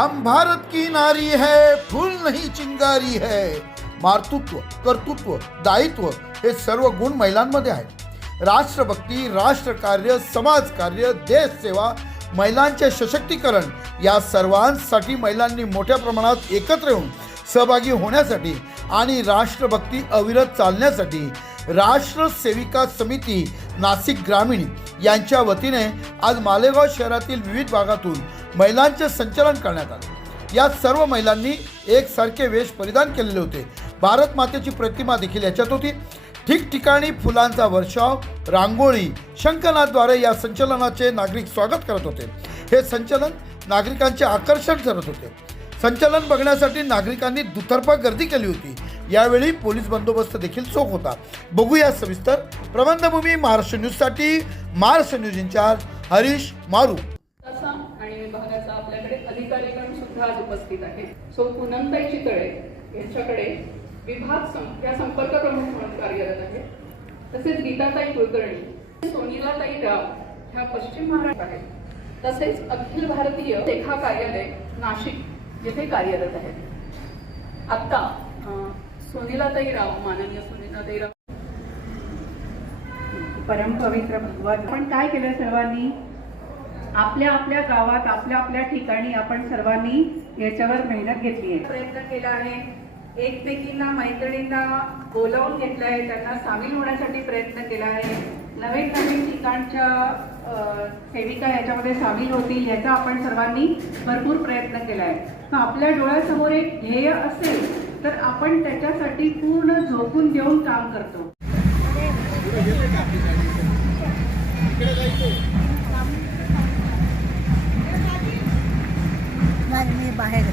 हम भारत की नारी है, फूल नहीं चिंगारी है। मातृत्व, कर्तृत्व, दायित्व हे सर्व गुण महिलांमध्ये आहेत। राष्ट्रभक्ती, राष्ट्रकार्य, समाजकार्य, देशसेवा, महिलांचे सशक्तीकरण या सर्वांसाठी महिलांनी मोठ्या प्रमाणात एकत्र येऊन सहभागी होण्यासाठी आणि राष्ट्रभक्ती अविरत चालण्यासाठी राष्ट्र सेविका समिती नाशिक ग्रामीण यांच्या वतीने आज मालेगाव शहरातील विविध भागातून महिलांचे संचलन करण्यात आले। या सर्व महिलांनी एकसारखे वेश परिधान केलेले होते। भारत मातेची प्रतिमा देखील याच्यात होती। ठिकठिकाणी फुलांचा वर्षाव, रांगोळी, शंखनादद्वारे या संचलनाचे नागरिक स्वागत करत होते। हे संचलन नागरिकांचे आकर्षण ठरत होते। संचलन बघण्यासाठी नागरिकांनी दुतर्फा गर्दी केली होती। यावेळी पोलीस बंदोबस्त देखील चोख होता। बघूया सविस्तर प्रबंधभूमी महाराष्ट्र न्यूजसाठी महाराष्ट्र न्यूज इंचार्ज हरीश मारू आणि विभागाचा आपल्याकडे अधिकारीगण सुद्धा आज उपस्थित आहे। सो पुनमताई चितळे यांच्याकडे विभाग या संपर्क प्रमुख म्हणून कार्यरत आहे। तसेच गीताताई कुलकर्णी, सोनीलाताई राव ह्या पश्चिम महाराष्ट्र आहेत। तसेच अखिल भारतीय लेखा कार्यालय नाशिक येथे कार्यरत आहेत। आता सोनीलाताई राव, माननीय सोनीलाताई राव, परमपवित्र भगवान, आपण काय केलं सर्वांनी आपल्या आपल्या गावात आपल्या आपल्या ठिकाणी आपण सर्वांनी याच्यावर मेहनत घेतली आहे, प्रयत्न केला आहे। एकमेकींना मैत्रिणींना बोलावून घेतलं आहे, त्यांना सामील होण्यासाठी प्रयत्न केला आहे। नवीन नवीन ठिकाणच्या सेविका याच्यामध्ये सामील होतील याचा आपण सर्वांनी भरपूर प्रयत्न केला आहे। आपल्या डोळ्यासमोर एक ध्येय असेल तर आपण त्याच्यासाठी पूर्ण झोकून देऊन काम करतो। मी बाहेर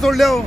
सोडले हो?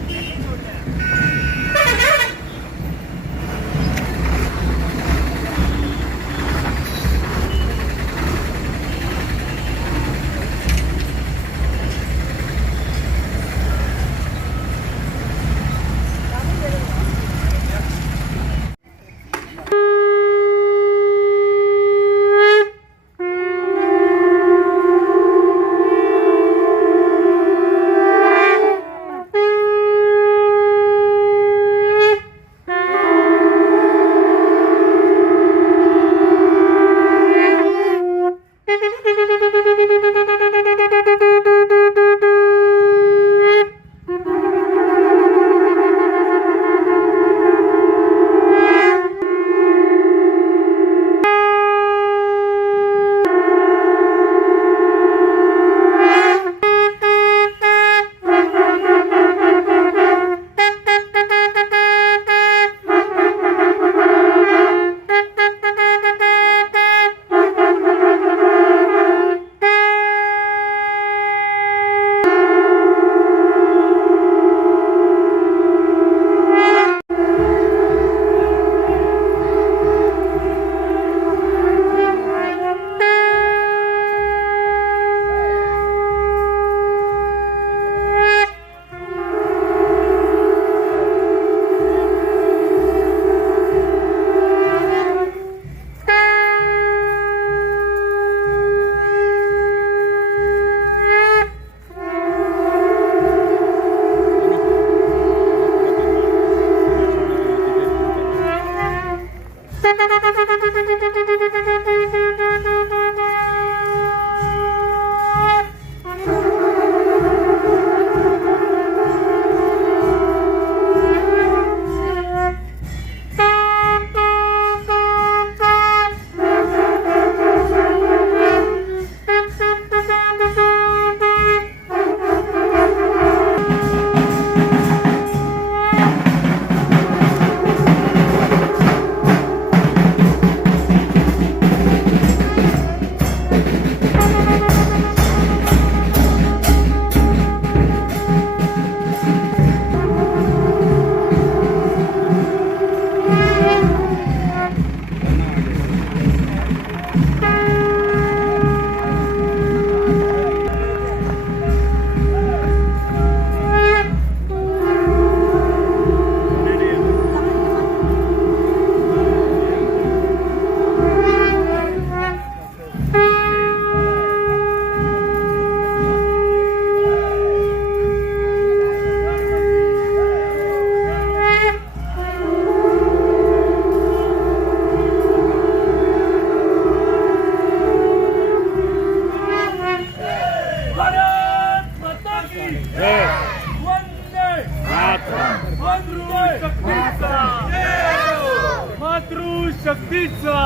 मातृशक्तीचा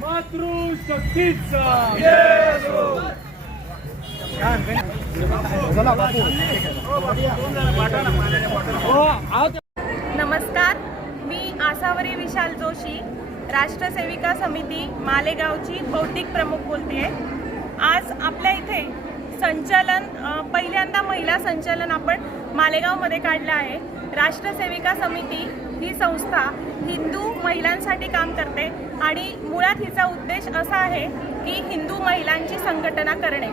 मातृशक्तीचा नमस्कार, मी आसावरी विशाल जोशी, राष्ट्रसेविका समिती मालेगावची बौद्धिक प्रमुख बोलतेय। आज आपल्या इथे संचलन पहिल्यांदा महिला संचलन आपण मालेगावमध्ये काढलं आहे। राष्ट्रसेविका समिती ही संस्था हिंदू महिलांसाठी काम करते आणि मुळात हिचा उद्देश असा आहे की हिंदू महिलांची संघटना करणे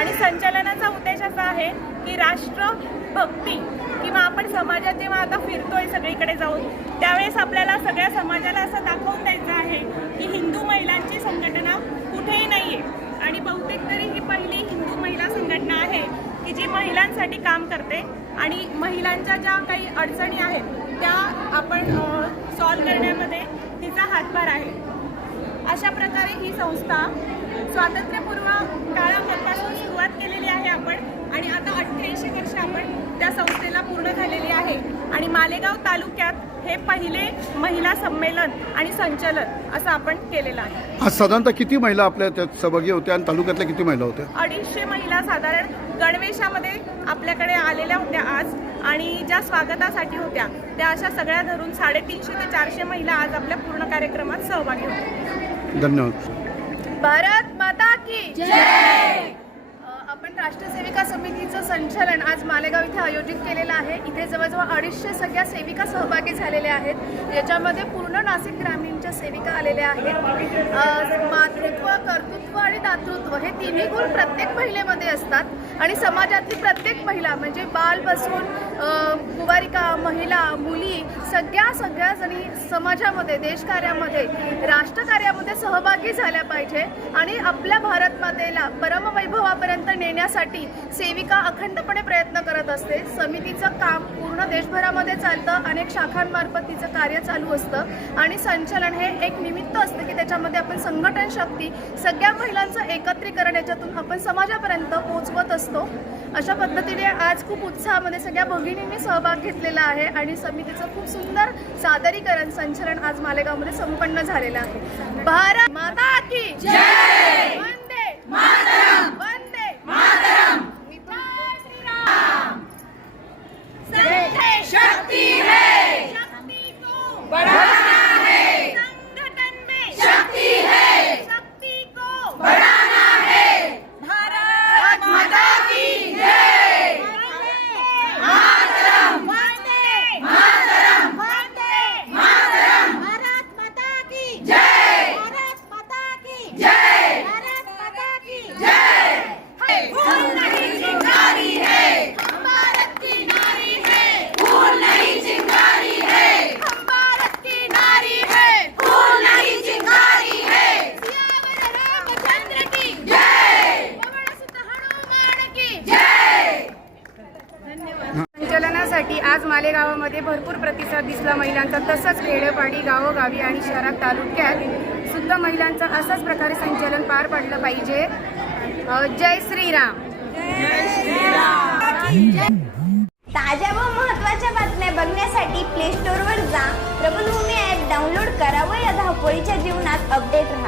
आणि संचलनाचा उद्देश असा आहे की राष्ट्रभक्ती किंवा आपण समाजात जेव्हा आता फिरतोय सगळीकडे जाऊन त्यावेळेस आपल्याला सगळ्या समाजाला असं दाखवून द्यायचं आहे की हिंदू महिलांची संघटना कुठेही नाहीये आणि बहुतेक तरी ही पहिली हिंदू महिला संघटना आहे की जी महिलांसाठी काम करते आणि महिलांच्या ज्या काही अडचणी आहेत त्या आपण सॉल्व करण्यामध्ये तिचा हातभार आहे। अशा प्रकारे ही संस्था स्वातंत्र्यपूर्व काळापासून सुरुवात केलेली आहे आपण आणि आता 88 वर्ष आपण त्या संस्थेला पूर्ण झालेली आहे आणि मालेगाव तालुक्यात हे पहिले महिला संमेलन आणि संचलन असं आपण केलेलं आहे। आज साधारणतः किती महिला आपल्या त्यात सहभागी होत्या आणि तालुक्यातल्या किती महिला होत्या? 250 महिला साधारण गणवेशामध्ये आपल्याकडे आलेल्या होत्या आज आणि ज्या स्वागतासाठी होत्या त्या अशा सगळ्या धरून 350 ते 400 महिला आज आपल्या पूर्ण कार्यक्रमात सहभागी होत्या। धन्यवाद। भारत माता की जय। आपण राष्ट्र सेविका समितीचं संचलन आज मालेगाव इथे आयोजित केलेलं आहे. इथे जवळजवळ 250 सगळ्या सेविका सहभागी झालेल्या आहेत. याच्यामध्ये पूर्ण नाशिक ग्रामीणच्या सेविका आलेल्या आहेत. मातृत्व, कर्तृत्व आणि दातृत्व हे तिन्ही गुण प्रत्येक महिलेमध्ये असतात आणि समाजातली प्रत्येक महिला म्हणजे बालपासून कुवारिका, महिला, मुली सगळ्या जणी समाजामध्ये, देशकार्यामध्ये, राष्ट्रकार्यामध्ये सहभागी झाल्या पाहिजे आणि आपल्या भारत मातेला परमवैभवापर्यंत नेण्यासाठी सेविका अखंडपणे प्रयत्न करत असते. समितीचं काम पूर्ण देशभरामध्ये चालतं. अनेक शाखांमार्फत तिचं कार्य चालू असतं आणि संचलन हे एक निमित्त असतं की त्याच्यामध्ये आपण संघटन शक्ती, सगळ्या महिलांचं एकत्रीकरण याच्यातून आपण समाजापर्यंत पोहोचवत असतो. अशा पद्धतीने आज खूप उत्साहामध्ये सगळ्या भगिनींनी सहभाग घेतलेला आहे आणि समितीचं खूप सुंदर सादरीकरण संचलन आज मालेगावमध्ये संपन्न झालेलं आहे. भारत माता की जय, वंदे मातरम, वंदे मातरम, जय श्री राम. शक्ति है, शक्ति को बढ़ाना है, संगठन में शक्ति है, शक्ति को बढ़ाना है. भारत माता की जय, मातरम, वंदे मातरम, वंदे मातरम, भारत माता की जय, भारत माता की जय, भारत माता की जय. फूल नहीं चिंगारी है, हम भारत की नारी है. फूल नहीं चिंगारी है, हम भारत की नारी है. फूल नहीं चिंगारी है. सियावर रामचंद्र की जय, पवन सुत हनुमान की जय. संचलनासाठी आज मालेगावामध्ये भरपूर प्रतिसाद दिसला महिलांचा. तसंच खेडेपाडी, गावोगावी आणि शहरात, तालुक्यात सुद्धा महिलांचं अशाच प्रकारे संचलन पार पडलं पाहिजे. जय श्रीराम. ताज्या व महत्त्वाच्या बातम्या बघण्यासाठी प्ले स्टोअरवर जा, प्रबलभूमी ॲप डाउनलोड करा व या धावपळीच्या जीवनात अपडेट राहा.